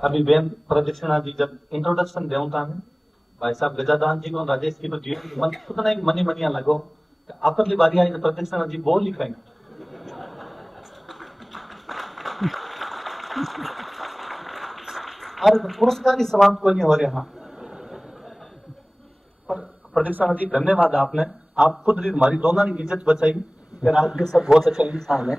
अभी बेन प्रदक्षिणा जी जब इंट्रोडक्शन देऊं था मैं भाई साहब गजादान जी को राजेश की तो जीवन मन खुद नहीं मनी मनिया लगो आपली बारी आई तो प्रदक्षिणा जी बोल लिखाई अरे तो पुरस्कार ही समाप्त को नहीं हो रहा पर प्रदक्षिणा जी धन्यवाद आपने आप खुद हमारी दोनों की इज्जत बचाई फिर आज ये सब बहुत अच्छा इंसान है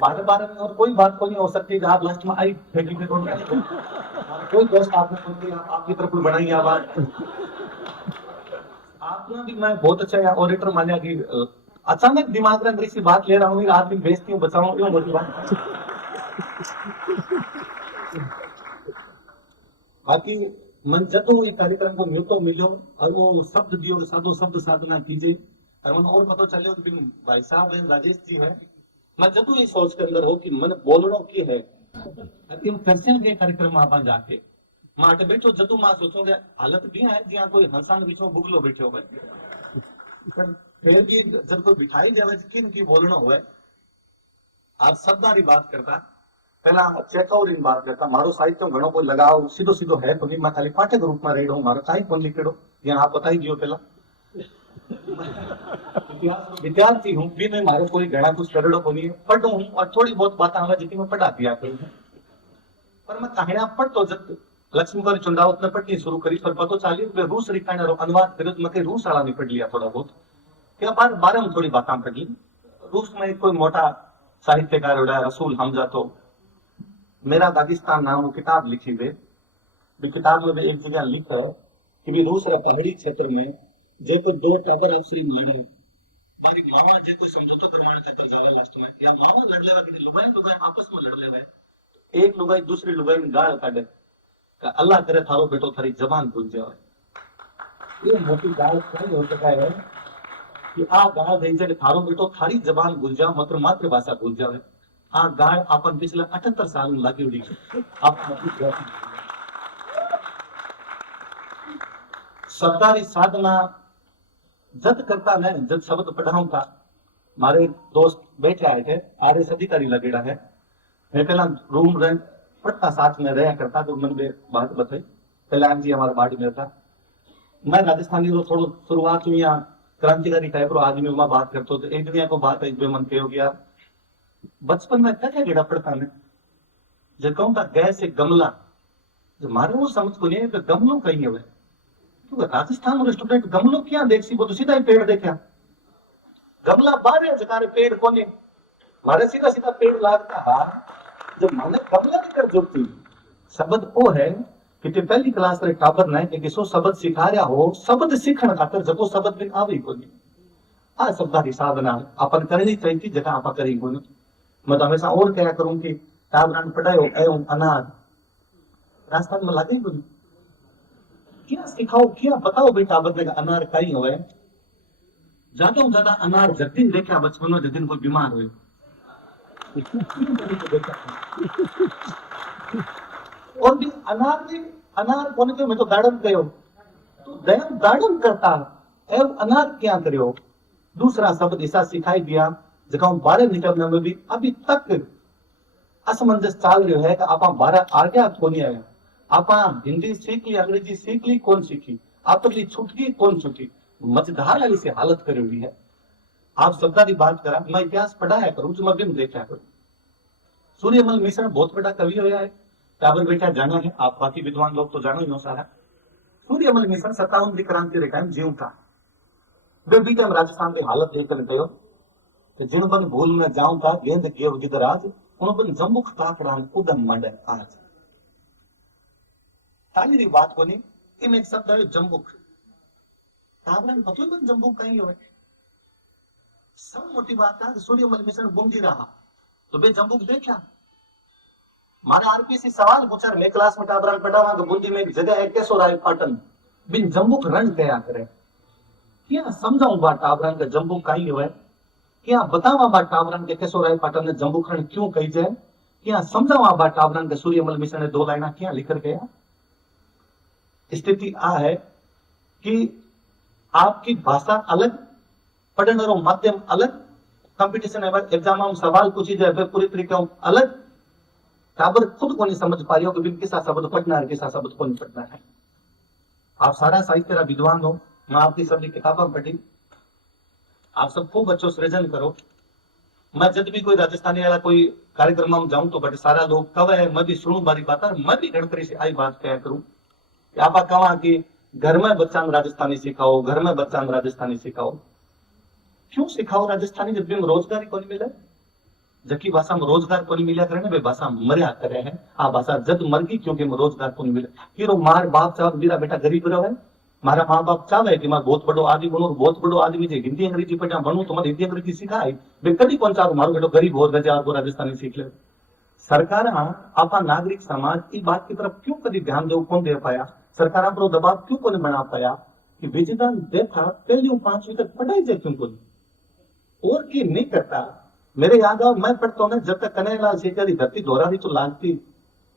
बारह बारह में और कोई बात को नहीं हो सकती आप लास्ट में आई फेंकी पे कोई दोस्त आपने बोल आपकी तरफ कोई बढ़ाई आवाज आपने भी मैं बहुत अच्छा ऑडिटर माना कि अचानक दिमाग में अंदर सी बात ले रहा हूँ आदमी बेचती हूँ बचाऊँ क्यों बोली बात बाकी मन जदू ये कार्यक्रम को न्यूतो मिलो और वो शब्द दियो साधो शब्द साधना कीजिए और मन और पता चलो कि भाई साहब राजेश जी है मैं जदू ये सोच के अंदर हो कि मन बोलनो की है फैशन के कार्यक्रम में आप जाके माटे बैठो जदू मां सोचोगे हालत भी है जहाँ कोई हंसान बीच में बुगलो बैठे हो फिर भी जब कोई बिठाई देवे किन की बोलना हुए आज शब्दारी बात करता पहला चेकआउट इन बात करता मारो साहित्य घणो कोई लगाव सीधो सीधो है तो नहीं मैं खाली पाठक रूप में रेडो मारो काई कोन लिखेड़ो यहाँ आप बताई दियो पहला विद्यार्थी हूँ भी मैं मारो कोई घना कुछ करेड़ो को नहीं पढ़ो हूँ और थोड़ी बहुत बात हमें जितनी मैं पढ़ा दिया करूँ पर मैं कहानियां पढ़तो जब लक्ष्मीकर चुंडावत ने पढ़नी शुरू करी पर पतो चाली रूस रिकाने अनुवाद करे तो मैं रूस वाला नहीं पढ़ लिया थोड़ा बहुत क्या बारे में थोड़ी बातें पढ़ ली रूस में कोई मोटा साहित्यकार उड़ा रसूल हमजा तो मेरा दागिस्तान नाम वो किताब लिखी हुई भी किताब में भी एक जगह लिखा है कि भी रूस पहाड़ी क्षेत्र में जे कोई दो टाबर आपसरी में लड़े बारी मावा जे कोई समझौतो करवाने खातर जावे लास्ट में या मावा लड़ लेवा कि लुगाई लुगाई आपस में लड़ लेवा एक लुगाई दूसरी लुगाई में गाल काटे अल्लाह करे थारो बेटो थारी जबान भूल जाए ये मोटी गाल कहीं हो सका है कि आ गाल दे जाए थारो बेटो थारी जबान भूल जाओ मात्र मातृभाषा भूल जावे आ गाल अपन पिछले 78 साल में लागी उड़ी सरकारी साधना जद करता है जद शब्द पढ़ाऊं था मारे दोस्त बैठे आए थे आरएस अधिकारी लगेड़ा है मैं पहला रूम रेंट पढ़ता साथ में रहा करता तो मन में बात बताई कल्याण जी हमारा बाड़ी में था मैं राजस्थानी रो थोड़ा शुरुआत हुई यहाँ क्रांतिकारी टाइप रो आदमी में बात करते तो एक दुनिया को बात है मन के हो गया बचपन में क्या गेड़ा पड़ता है जो कहूँ था गैस एक गमला जो मारे वो समझ को नहीं है गमलों कहीं है तो राजस्थान में स्टूडेंट गमलों क्या देख सी वो तो सीधा ही पेड़ देखा गमला बाहर है जकारे पेड़ कोने मारे सीधा सीधा पेड़ लागता हाँ जब माने गमला की कर जुड़ती शब्द वो है कि ते पहली क्लास रे टाबर ने कि किसो शब्द सिखा रहा हो शब्द सीखण खातर जको शब्द भी आवे कोनी आ शब्दा की साधना अपन करनी चाहिए जगह आप करी कोनी मैं तो हमेशा और क्या करूं कि टाबरान पढ़ायो एवं अनाद राजस्थान में लागे कोनी क्या सिखाओ क्या बताओ बेटा बदले का अनार कहीं हुए ज्यादा अनार जतिन देखा बचपन में जतिन कोई बीमार हुए और भी अनार कोने के मैं तो दाड़म गयो तो दयम दाड़म करता एवं अनार क्या करियो दूसरा शब्द ऐसा सिखाई दिया जगह बारह निकलने में भी अभी तक असमंजस चाल रही है कि आप बारह आ गया को नहीं आया आप हिंदी सीख ली अंग्रेजी सीख ली कौन सीखी आप तो छुटकी कौन छुटी मजेदार वाली से हालत करी हुई है आप शब्दा की बात करा मैं इतिहास पढ़ाया करूं जो मैं भी देखा करूं सूर्यमल मिश्र बहुत बड़ा कवि होया है टाबर बेटा जाना है आप बाकी विद्वान लोग तो जानो ही हो सारा सूर्यमल मिश्र 57 की क्रांति रे टाइम जीव था वे भी टाइम राजस्थान की हालत देखकर गयो कि जिन बन भूल में जाऊं था गेंद गेव गिदराज उन बन जम्बुख ताकड़ा उदम मंड आज ताली री बात को नहीं इम एक शब्द है जम्बुक तावरन पतो ही बन जम्बुक कहीं होवे सब मोटी बात है सूर्यमल मिश्र बूंदी रहा तो बे जम्बुक देखा मारे आरपीसी सवाल पूछा मैं क्लास में टाबरान पढ़ावा कि बूंदी में एक जगह है कैसो राय पाटन बिन जम्बुक रण क्या करे क्या समझाऊं बा टाबरान का जम्बुक कहीं होवे क्या बतावा बा टाबरान के कैसो राय पाटन ने जम्बुक रण क्यों कही जाए क्या समझावा बा टाबरान के सूर्यमल मिश्र ने दो लाइना क्या लिख कर गया स्थिति आ है कि आपकी भाषा अलग पढ़ने रो माध्यम अलग कंपटीशन एग्जाम में सवाल पूछी जाए फिर पूरी तरीके अलग टाबर खुद को नहीं समझ पा रही हो कि किस शब्द पढ़ना है किस शब्द को नहीं पढ़ना है। आप सारा साहित्य का विद्वान हो, मैं आपकी सबकी किताबें पढ़ी, आप सब खूब अच्छो सृजन करो। मैं जब भी कोई राजस्थानी वाला कोई कार्यक्रम में जाऊं तो बड़े सारा लोग कवे मैं भी सुनू बारी बात और मैं भी गणकरी से आई बात कह करूं कि आप कहा कि घर में बच्चा राजस्थानी सिखाओ, घर में बच्चा राजस्थानी सिखाओ। क्यों सिखाओ राजस्थानी जब भी रोजगार को नहीं मिले, जबकि भाषा में रोजगार को नहीं मिला करे वे भाषा मरिया करे है। आ भाषा जद मर गई क्योंकि रोजगार को नहीं मिले। हीरो मार बाप चाहे मेरा बेटा गरीब रहे, मारा माँ बाप चाहे कि मैं बहुत बड़ो आदमी बनू, बहुत बड़ो आदमी जो हिंदी अंग्रेजी पढ़ा बनू तो मैं हिंदी अंग्रेजी सिखाई वे कभी कौन चाहो मारो बेटो गरीब हो गए आपको राजस्थानी सीख ले। सरकार आपा नागरिक समाज इस बात की तरफ क्यों कभी ध्यान दे कौन दे पाया, सरकार पर दबाव क्यों को नहीं बना पाया कि विजिदान देखा पहली 5वीं तक पढ़ाई जाए क्यों को और की नहीं करता। मेरे याद आओ मैं पढ़ता हूँ जब तक कन्हैयालाल शेखर की धरती दोहरानी तो लागती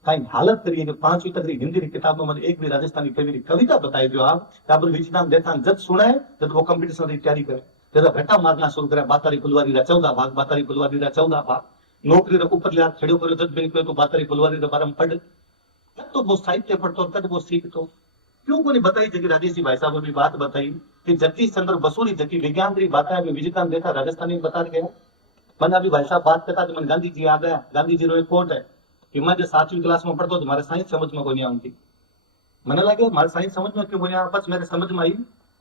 कहीं हालत करिए कि 5वीं तक हिंदी की किताब में एक भी राजस्थानी कविता बताई दो आप टाबर विजिदान देखा जब सुना है जब वो कंपटीशन की तैयारी करे जब घटा मारना शुरू करे बातारी फुलवारी 14 भाग बातारी फुलवारी 14 भाग नौकरी ऊपर लिया खड़ो करो जब बिन तो बातारी फुलवारी बारे में पढ़ तब तो वो साहित्य पढ़तो तब वो सीखतो। क्यों को नहीं बताई जबकि राजेश जी भाई साहब ने भी बात बताई कि जगदीश चंद्र बसुरी जबकि विज्ञान की बात है विजितान देखा राजस्थानी बता गया। मैंने अभी भाई साहब बात करता तो मैंने गांधी जी याद आया, गांधी जी रो एक कोट है कि मैं जो 7वीं क्लास में पढ़ता तो हमारे साइंस समझ में कोई नहीं आती। मैंने लगे हमारे साइंस समझ में क्यों कोई नहीं बस मेरे समझ में आई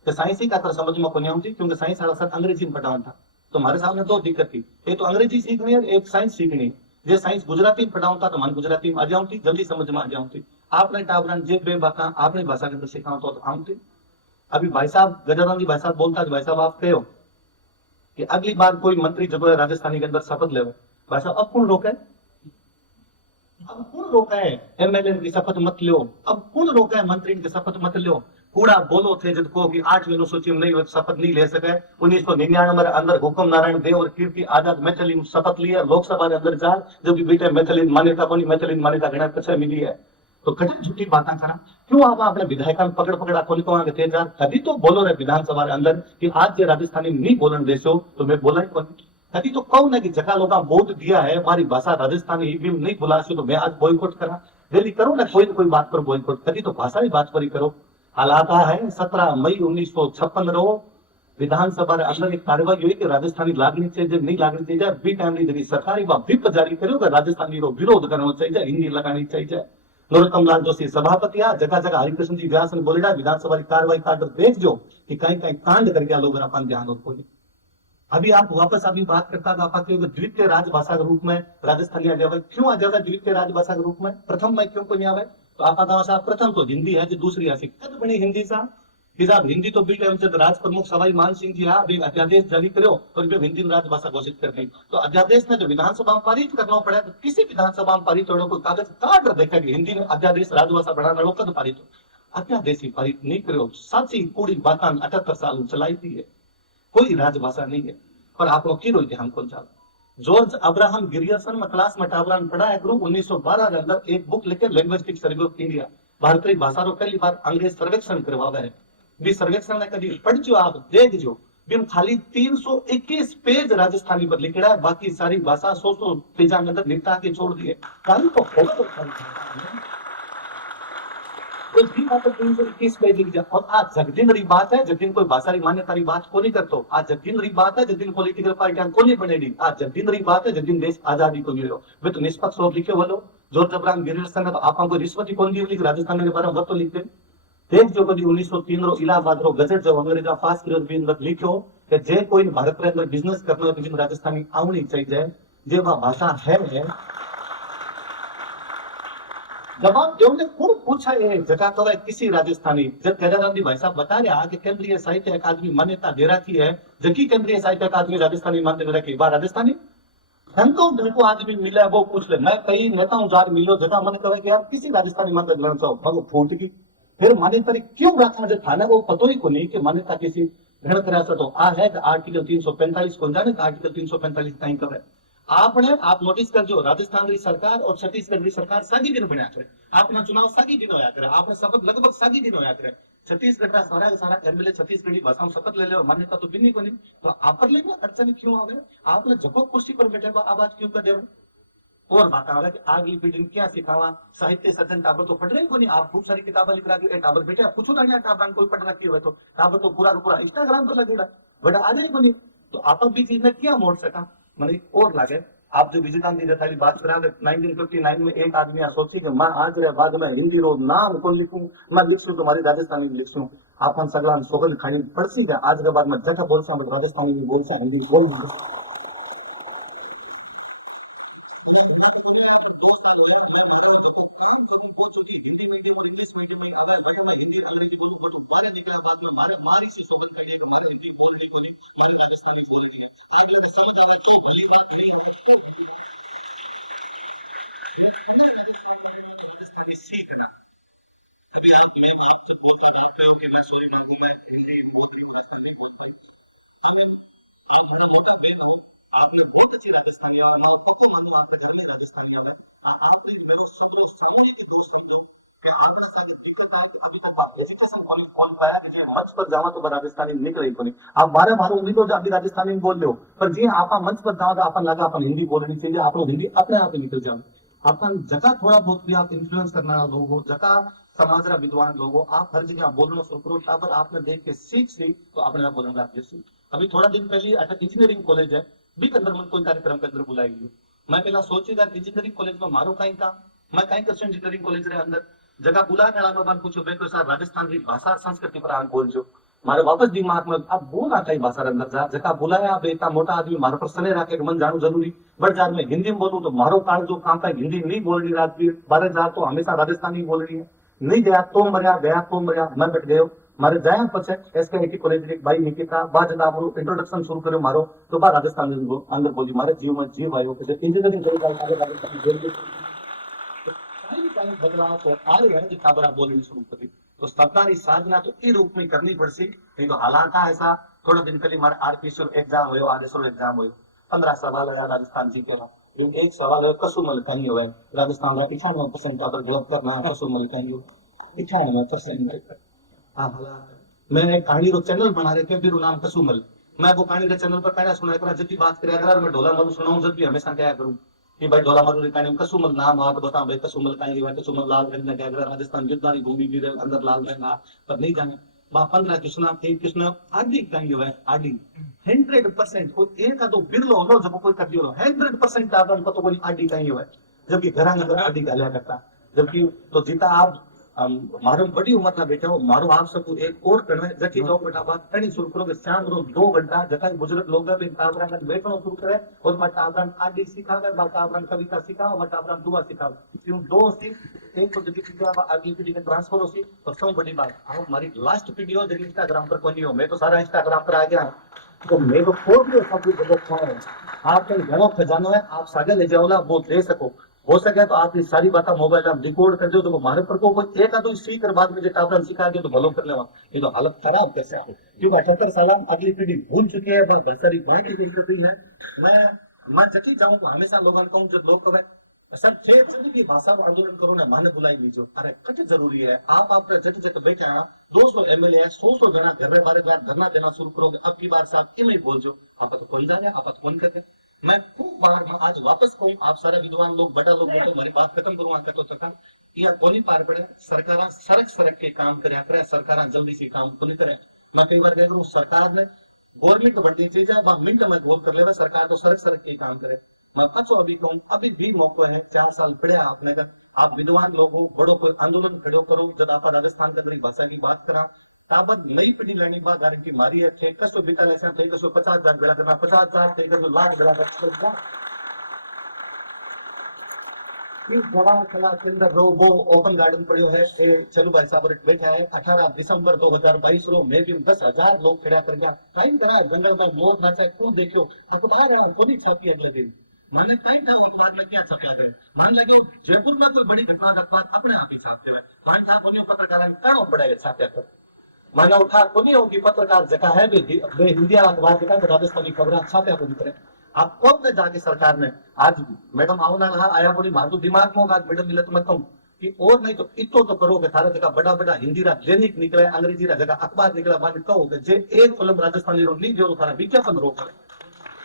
कि साइंस ही का समझ में कोई नहीं आती क्योंकि साइंस वाला सर अंग्रेजी में पढ़ा था। तो हमारे सामने 2 दिक्कत थी, एक तो अंग्रेजी सीखनी है एक साइंस सीखनी। जे साइंस गुजराती में पढ़ाऊं था तो मन गुजराती में आ जाऊं थी जल्दी समझ में आ जाऊं थी। आपने टावरन जे बे बात आपने भाषा के अंदर सिखाऊं तो आऊं थी। अभी भाई साहब गजानंद भाई साहब बोलता भाई साहब आप कहो कि अगली बार कोई मंत्री जब राजस्थानी के अंदर शपथ ले भाई साहब अब कौन रोका है, अब कौन रोका है एमएलए की शपथ मत लो, अब कौन रोका है मंत्री की शपथ मत लो। कूड़ा बोलो थे जब को कि 8 महीनों सूची में नहीं शपथ नहीं ले सके। 1999 में अंदर हुकुम नारायण देव और कीर्ति आजाद मैथिली शपथ लिया लोकसभा के अंदर जा जब भी बेटे मैथिली मान्यता को मैथिली मान्यता घना पीछे मिली है तो कटा झूठी बातें करा। क्यों आप अपने विधायक पकड़ पकड़ा खोली को थे जा कभी तो बोलो रे विधानसभा के अंदर कि आज जे राजस्थानी नहीं बोलन देशो तो मैं बोला ही कभी तो कहूं ना कि जगह लोग वोट दिया है हमारी भाषा राजस्थानी भी नहीं बुला तो मैं आज बॉयकॉट करा रैली करो ना कोई बात पर बॉयकॉट कभी तो भाषा की बात पर ही करो। हालात है 17 मई 1956 रो विधानसभा अंदर एक कार्यवाही हुई कि राजस्थानी लागनी चाहिए नहीं लागनी चाहिए बी टाइम जगह सरकारी विप जारी करो राजस्थानी रो विरोध करना चाहिए हिंदी लगानी चाहिए। नरोत्तम लाल जोशी सभापति जगह जगह हरिकृष्ण जी व्यास ने बोले विधानसभा की कार्रवाई काट देख जो कि कहीं कहीं कांड करके लोग अपन ध्यान हो। अभी आप वापस अभी बात करता था द्वितीय राजभाषा के रूप में राजस्थानी आ जाए क्यों आ जाता द्वितीय राजभाषा के रूप में प्रथम में क्यों को नहीं आवे तो आप साहब प्रथम तो हिंदी है जो दूसरी है कद बनी हिंदी साहब कि साहब हिंदी तो बीटे राज प्रमुख सवाई मान सिंह जी अभी अध्यादेश जारी करो और हिंदी राजभाषा घोषित कर दी तो अध्यादेश ने जो विधानसभा में पारित करना पड़ा तो किसी विधानसभा में पारित होने को कागज काट देखा कि हिंदी में अध्यादेश राजभाषा बढ़ाना कद पारित हो अध्यादेश पारित नहीं करो साची कूड़ी बात 78 साल चलाई थी है कोई राजभाषा नहीं है पर आप लोग की ध्यान कौन चाहते। जॉर्ज अब्राहम गिरियर्सन में क्लास में टावरान पढ़ा है ग्रुप 1912 के अंदर एक बुक लिखे लिंग्विस्टिक सर्वे ऑफ इंडिया भारतीय भाषा रो पहली बार अंग्रेज सर्वेक्षण करवावे है भी सर्वेक्षण ने कभी पढ़ जो आप देख जो भी खाली 321 पेज राजस्थानी पर लिखा है बाकी सारी भाषा 100 पेजा के अंदर निपटा के छोड़ दिए कल तो कुछ भी बात 321 पेज लिख जा और आज जगदिन री बात है जगदिन कोई भाषा री मान्यता री बात को नहीं करतो आज जगदिन री बात है जगदिन पॉलिटिकल पार्टियां को नहीं बनेगी आज जगदिन री बात है जगदिन देश आजादी को मिलो वे तो निष्पक्ष रूप लिखे बोलो जॉर्ज अब्राहम गिरियर्सन तो आप को रिश्वत कौन दी लिख राजस्थान के बारे में तो लिख दे देख जो कभी 1903 रो इलाहाबाद रो गजट जो अंग्रेजा पास करो भी अंदर लिखो कि जे कोई भारत के अंदर बिजनेस करना हो तो राजस्थानी आवनी चाहिए जे वह भाषा है जवाब जो ने खूब पूछा है जगह तो है किसी राजस्थानी जब गजानंद भाई साहब बता रहा कि केंद्रीय साहित्य अकादमी मान्यता दे रखी है जबकि केंद्रीय साहित्य अकादमी राजस्थानी मान्यता दे रखी बार राजस्थानी ढंको आदमी मिला वो पूछ ले मैं कई नेताओं जार मिलो जगह मन कहे कि यार किसी राजस्थानी मान्यता लेना चाहो मगो फूट की फिर मान्यता क्यों रखा जब थाना को पतो ही को नहीं कि मान्यता किसी घण करा सको आ है आर्टिकल 345 को जाने आर्टिकल 345 कहीं कर आपने आप नोटिस कर जो राजस्थान की सरकार और छत्तीसगढ़ की सरकार सागी दिन बना करे अपना चुनाव सागी दिन होया करे आपने शपथ लगभग सागी दिन होया करे छत्तीसगढ़ का सारा एमएलए छत्तीसगढ़ी भाषा में शपथ ले ले, मान्यता तो बिन्नी को नहीं, तो आप पर लेंगे अड़चन क्यों आवे? आपने जगह कुर्सी पर बैठे आवाज क्यों कर दे? और बात आवे कि आगली पीढ़ी ने क्या सिखावा, साहित्य सर्जन टाबर तो पढ़ रहे को नहीं, आप खूब सारी किताबें लिख रहे टाबर बेटे आप पूछो ना टाबर कोई पढ़ रखी हुए तो टाबर तो पूरा इंस्टाग्राम पर लगेगा बेटा आ जाए को नहीं, तो आप भी चीज ने क्या मोड़ सका मैंने और लागे। आप जो विजयदान दी थाली बात करा 1959 में एक आदमी सोची कि मैं आज रे बाद में हिंदी रो नाम कौन लिखूं, मैं लिखूं तुम्हारी राजस्थानी में लिखूं, आपन सगला सोगल खानी पड़सी का आज के बाद में जगह बोल से बट राजस्थानी में बोल से हिंदी बोल ना तो कोने यहाँ पर 2 साल होया मैं मारा जो काम करूं वो चुकी हिंदी मीडियम और इंग्लिश मीडियम में आवे बट मैं हिंदी अंग्रेजी बोलूं बट बारे निकला बाद में मारे मारी सी सोगन कही कि मारे हिंदी बोलनी को नहीं, मारे राजस्थानी बोलनी है। अगले ने समझ आवे तो भली बात, नहीं आवे तो भली बात। राजस्थानी सीखना। अभी आप मैम आपसे बोलता था आप हो कि मैं सॉरी मांगू मैं हिंदी बोल रही हूँ राजस्थानी नहीं बोल पाई। हाँ मैम आप हमारा मोटा बहन हो, आपने बहुत अच्छी राजस्थानी आवे, मैं पक्को मानू आपके घर में राजस्थानी आवे। आप मेरो सबरो सामूहिक दोस्त समझो कि आपने सागे दिक्कत आए कि अभी तक बात हेजिटेशन को नहीं खोल पाया कि ये मंच पर जावा तो राजस्थानी निकले को नहीं। आप बारे बार उम्मीद हो अभी राजस्थानी बोल लो पर जी आप मंच पर जाओ तो अपन लगा अपन हिंदी बोलनी चाहिए, आप लोग हिंदी अपने आप ही निकल जाओ। अपन जगह थोड़ा बहुत भी आप इन्फ्लुएंस करने वाला लोग हो, जगह समाज रा विद्वान लोग हो, आप हर जगह बोलना शुरू करो टाबर आपने देख के सीख तो अपने आप बोलना जैसे। अभी थोड़ा दिन पहले इंजीनियरिंग कॉलेज है भी अंदर मन कोई कार्यक्रम के अंदर बुलाई गयो, मैं पहला सोचेगा इंजीनियरिंग कॉलेज में मारो कहीं काम मैं कहीं कर इंजीनियरिंग कॉलेज रे अंदर जगह बुला के पूछो बेटो सर राजस्थान की भाषा संस्कृति पर आन बोल जो मारे वापस दिमाग में अब बोला कहीं भाषा अंदर जा जगह बुलाया अब इतना मोटा आदमी मारो पर सने रखे मन जानो जरूरी बट जार में हिंदी में बोलूं तो मारो काल जो काम पाए हिंदी नहीं बोल रही राजवीर 12 जार तो हमेशा राजस्थानी बोल रही है, नहीं गया तो मरिया गया तो मरिया मैं बैठ गयो मारे जाया पछे एसकेआईटी कॉलेज एक भाई निकिता बाज दाबरो इंट्रोडक्शन शुरू कर्यो मारो तो बा राजस्थान अंदर बोली मारे जीव में जीव आयो कि इंजीनियरिंग करी जाए आगे राजस्थान बोल तो काई बदलाव तो आ रही है जितना बड़ा बोलनी शुरू करी तो सरकारी साधना तो ई रूप में करनी पड़सी, नहीं तो हालात ऐसा। थोड़ा दिन पहले मारे आरपीसी एग्जाम हुयो आरएसओ एग्जाम हुयो 15 सवाल आया राजस्थान जी के एक सवाल है कसुमल कहीं हुआ राजस्थान का 98% पर गलत करना है कसुमल कहीं 98%। हाँ हालात मैं एक कहानी रो चैनल बना रहे थे फिर नाम कसुमल, मैं वो कहानी के चैनल पर कहना सुना करा जितनी बात करे अगर मैं ढोला मारू सुनाऊं जब भी हमेशा क्या करूं कि भाई ढोला मारू कहानी कसुमल नाम आ तो बता भाई कसुमल कहीं भाई कसुमल लालगंज में क्या राजस्थान युद्धारी भूमि भी अंदर लालगंज पर नहीं जाने 15 कृष्णा एक कृष्णा आदि कहीं हुआ है आदि 100% कोई एक आधो बिरलो लो जब कोई कर दियो 100% आपन पतो कोई आदि कहीं हुआ है जबकि घरा में आदि गालिया करता जबकि तो जीता आप मारो बड़ी उम्र ना बैठा हो मारो आप सबको एक और करना है जठी जाओ बेटा बात करनी शुरू करो कि शाम रो 2 घंटा जका बुजुर्ग लोग है ताबरा का बैठना शुरू करे और मटाबरा आदि सिखावे मटाबरा कविता सिखाओ मटाबरा दुआ सिखाओ क्यों दो सी एक तो जकी की अगली पीढ़ी के ट्रांसफर होसी और सब बड़ी बात आप हमारी लास्ट वीडियो जब इंस्टाग्राम पर कोनी हो मैं तो सारा इंस्टाग्राम पर आ गया तो मेरे को खोल दियो सब कुछ जगह है आप कहीं घरों खजानो है आप सागे ले जाओला वो दे सको हो सके तो आपकी सारी बातें मोबाइल में रिकॉर्ड कर दो तो हमारे पर को कोई एक आधो सीख कर बाद में जब आपने सिखा दिया तो भलो कर लेवा, ये तो हालत खराब कर से क्योंकि 78 साल अगली पीढ़ी भूल चुकी है भाषा बात ही नहीं कर रही है। मैं जटी जाऊं हमेशा लोगों कहूँ जो लोग कहे सर थे की भाषा आंदोलन करो ना माने बुलाई लीजो अरे कट जरूरी है आप जट जट बैठे 200 एमएलए 100 जना घर बारे बार धरना देना शुरू करोगे अब की बार साहब इमें बोल जो आप तो कौन जा रहे आप तो कौन कर रहे। मैं खूब बाहर में आज वापस कहूँ आप सारे विद्वान लोग बड़ा लोग तो हमारी बात खत्म करूँ आकर तो तक या कोनी पार पड़े सरकार सड़क के काम करे सरकार जल्दी से काम तो नहीं करे। मैं कई बार कह रहा हूँ सरकार ने गवर्नमेंट बढ़नी चाहिए मिनट में गोल कर ले सरकार तो सड़क के काम करे। मैं पचो अभी कहूँ अभी भी मौका है 4 साल पड़े आपने कर आप विद्वान लोग हो बड़ो कोई आंदोलन खड़ो करो जब आप राजस्थान के अंदर भाषा की बात करा ताबत नई पीढ़ी लाने की बात गारंटी मारी है थे कसो बिता ले थे कसो 50,000 बेड़ा करना 50,000 थे कसो लाख बेड़ा करना जवाहर कला केंद्र रो वो ओपन गार्डन पड़ो है चलो भाई साहब बैठा है 18 दिसंबर 2022 रो में भी 10,000 लोग खड़ा कर गया कहीं करा जंगल में मोर नाचा कौन देखो अखबार है कोनी छापी अगले दिन माने कहीं था अखबार में क्या छपया गए मान लगे जयपुर में कोई बड़ी घटना अखबार अपने आप ही छापते हुए मान था कोनी पत्रकार कणो पड़ेगा छापया कर माना उठा कोनी होगी पत्रकार जगह है वे हिंदी अखबार जगह राजस्थानी खबर छापया को करे आप कब ने जाके सरकार ने आज मैडम आओ ना आया बोली मारो दिमाग में आज मैडम मिले तो मैं कहूँ कि और नहीं तो इतो तो करो कि थारा जगह बड़ा बड़ा हिंदी रा दैनिक निकले, अंग्रेजी रा जगह अखबार निकला, बाद कहो कि जे एक फिल्म राजस्थानी रो ली जो थारा विज्ञापन रोक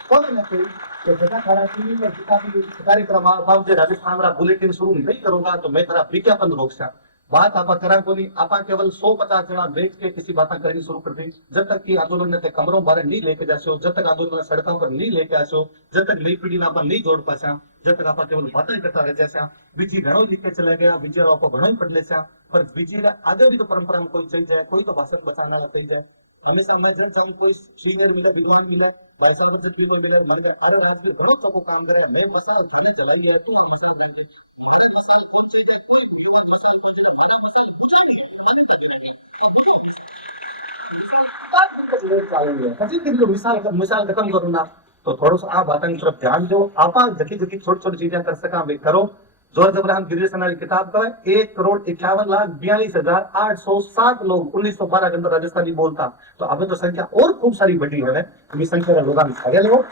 कोई न कोई तो जगह थारा टीवी में जितना भी कार्यक्रम आप जे राजस्थान रा बुलेटिन शुरू नहीं करूंगा तो मैं थारा विज्ञापन रोक सा। बात आप करा को नहीं, आप केवल 150 जना बैठ के किसी बात करनी शुरू कर दी। जब तक कि आंदोलन ने कमरों बाहर नहीं लेके जासो, जब तक आंदोलन सड़कों पर नहीं लेके आसो, जब तक नई पीढ़ी आप नहीं जोड़ पासा, जब तक आप केवल बातें करता रह जैसा बीजी घणो लिखे चले गया, बीजी आप घणो ही पढ़ ले पर बीजी आगे भी तो परंपरा में कोई चाहिए जाए, कोई तो भाषण बचाने वाला चाहिए जाए। हमेशा मैं जब चाहूँ कोई सीनियर मिले, विद्वान मिले, भाई साहब भी कोई मिले, मन के अरे राजवीर घणो चौको काम करे, मैं मसाल थाने चलाई है, तू आ मसाल रखे, मारे मसाल कौन चाहिए जाए, कोई युवा मसाल कौन चाहिए, मारा मसाल बुझानी है, मान्यता देनी है। अब बुझो मिसाल किताब दिन तक लेट चालेंगे, कभी कभी मिसाल खत्म करूँ ना तो थोड़ा सा आप बातों की तरफ ध्यान दो। आप जकी जकी छोटी छोटी चीजें कर सका वे करो। जोर जबरदस्त ग्रेजुएशन वाली किताब का 1,51,42,807 लोग 1912 के अंदर राजस्थानी बोलता, तो अब तो संख्या और खूब सारी बढ़ी है। संख्या लोग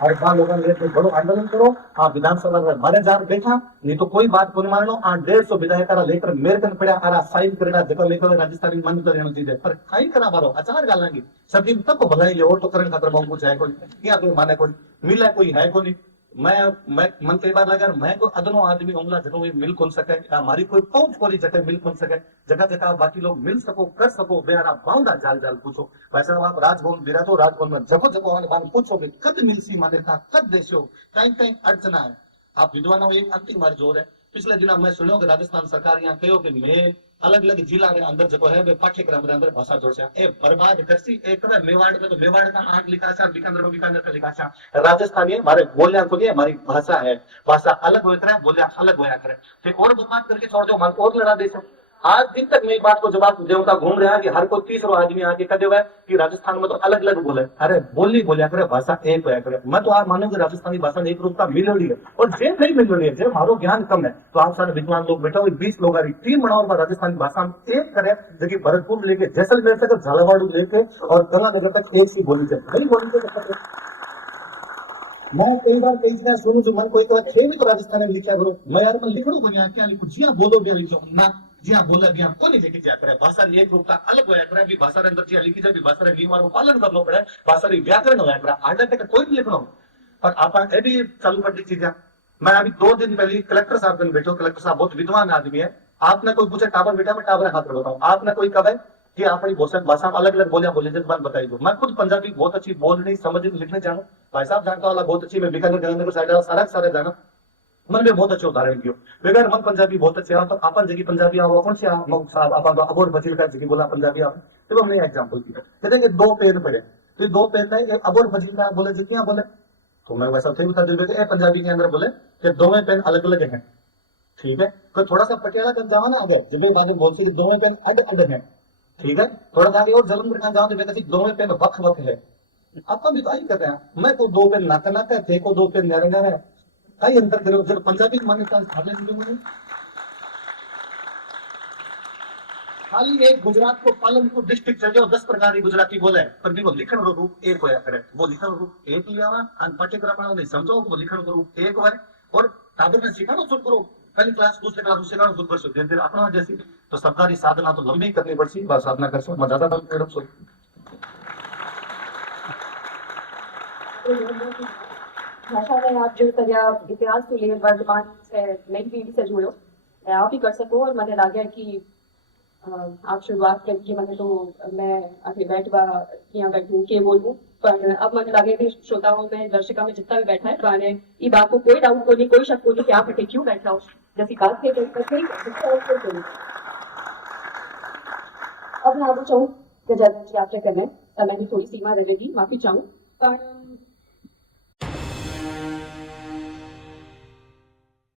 और लोगों ने बड़ो आंदोलन करो, आप विधानसभा में 12,000 बैठा, नहीं तो कोई बात को मान लो 150 विधायक लेटर मेरे कन पड़ा आरा साइन करना जको लेकर राजस्थानी मान्यता देना चाहिए, पर खाई करा बारो अचार गालांगी सभी तब भलाई ले और तो करन खातर बांगू चाहे कोई क्या कोई माने कोई मिला कोई है कोई। मैं मन कई बार लगा मैं को अदनो आदमी होंगला जको मिल कौन सके, हमारी कोई पहुंच कोई जगह मिल कौन सके, जगह जगह बाकी लोग मिल सको कर सको, बेहारा बाउंडा जाल जाल पूछो। वैसे आप राजभवन बिराजो, राजभवन में जगो जगो आन पूछो कि कद मिलसी मान्यता कद देशो, कहीं कहीं अड़चना है। आप विद्वानों एक अंतिम बार जोर है। पिछले दिन मैं सुनो कि राजस्थान सरकार यहाँ कहो कि मैं अलग अलग जिला रे अंदर जो है वे पाठ्यक्रम रे अंदर भाषा जोड़ से ए बर्बाद करसी। एक कवे मेवाड़ में तो मेवाड़ का आंक लिखा है, बीकानेर में बीकानेर का लिखा है। राजस्थानी हमारे बोलिया को नहीं, हमारी भाषा है, भाषा अलग होया करे, बोलिया अलग होया करे, फिर और बर्बाद करके छोड़ दो, मन और लड़ा दे। आज दिन तक मैं बात को जवाब देवता घूम रहा है कि हर कोई तीसरा आदमी आके कह देवा कि राजस्थान में तो अलग अलग बोले, अरे बोली बोलिया करे, भाषा एक होया करे। मैं तो आप मानू कि राजस्थानी भाषा एक रूपता मिलोड़ी है, और जे नहीं मिलोड़ी है, जे मारो ज्ञान कम है, तो आप सारे विद्वान लोग बैठो 20 लोग टीम बनाओ राजस्थानी भाषा में एक करे, जो भरतपुर लेके जैसलमेर तक, झालावाड़ लेके और गंगानगर तक एक सी बोली जाए, नहीं बोली तो मैं कई बार कई जगह सुनू जो मन कोई कहे भी तो राजस्थान में लिखा करो, मैं यार मैं लिखो को क्या लिखू, जिया बोलो बिया लिखो ना, जिया बोला बिया को नहीं लिखी जाया करे। भाषा एक रूप का अलग होया करे, भी भाषा रे अंदर जिया लिखी जाए, भी भाषा रे नियम को पालन करना पड़े, भाषा रे व्याकरण होया करे, आडा तक कोई नहीं लिखना। पर आप ए भी चालू कर दी चीजें। मैं अभी 2 दिन पहले कलेक्टर साहब ने बैठो, कलेक्टर साहब बहुत विद्वान आदमी है, आपने कोई पूछे टावर बेटा, मैं टावर हाथ बताऊं, आपने कोई कहे कि अपनी भाषा अलग अलग बोलियां बोली जब बताई दो। मैं खुद पंजाबी बहुत अच्छी बोलनी समझ लिखने जानू, भाई साहब जानता वाला बहुत अच्छी, मैं बीकानेर गंगानगर साइड सारा जाना, मन में बहुत अच्छे उदाहरण कियो। बेगर मन पंजाबी बहुत अच्छे तो अपन जगी पंजाबी आओ कौन से साहब अपन तो अबोर बचिल का जगी बोला पंजाबी आओ, तो हमने एग्जांपल की कहते कि 2 पेन पड़े, तो 2 पेन है, एक अबोर बचिल का बोले जी क्या बोले, तो मैं वैसा थे बता दिल ए पंजाबी के अंदर बोले कि दोवें पेन अलग अलग हैं, ठीक है। तो थोड़ा सा पटियाला कर जावा ना आगे, जब बाद में बोल सी दोवें पेन अड अड हैं, ठीक है। थोड़ा सा आगे और जलंधर खान जाओ तो दोवें पेन वक वक है। आप भी तो आई कर रहे हैं, मैं को 2 पेन नाका नाका थे को 2 पेन नरे नरे, कई अंतर करो जब पंजाबी मान्यता खाली एक गुजरात को पालनपुर डिस्ट्रिक्ट चल जाओ 10 प्रकार की गुजराती बोले, पर भी वो लिखण रो रूप एक होया करे, वो लिखण रूप एक लिया आन पाठ्यक्रम नहीं समझो वो लिखण को रूप एक होय, और ताबे में सिखानो शुरू करो, पहली क्लास दूसरे क्लास सिखानो शुरू कर सो धीरे धीरे अपना जैसी। तो शब्दारी साधना तो लंबी करनी पड़सी, बस साधना कर सो मैं ज्यादा बात कर सो। भाषा में आप जो तरह इतिहास को लेकर वर्तमान से नई पीढ़ी से जुड़ो, आप ही कर सको। और मैंने लगे कि आप शुरुआत करके मैंने तो मैं आगे बैठवा यहाँ बैठूं के बोलूं, पर अब मैंने लगे कि श्रोताओं में दर्शकों में जितना भी बैठा है गाने ये बात को कोई डाउट को नहीं, कोई शक को नहीं कि आप बैठे क्यों बैठा हो, जैसी बात थी अब मैं आपको चाहूँ कि जब यात्रा करने समय की थोड़ी सीमा रहेगी, माफी चाहूँ, पर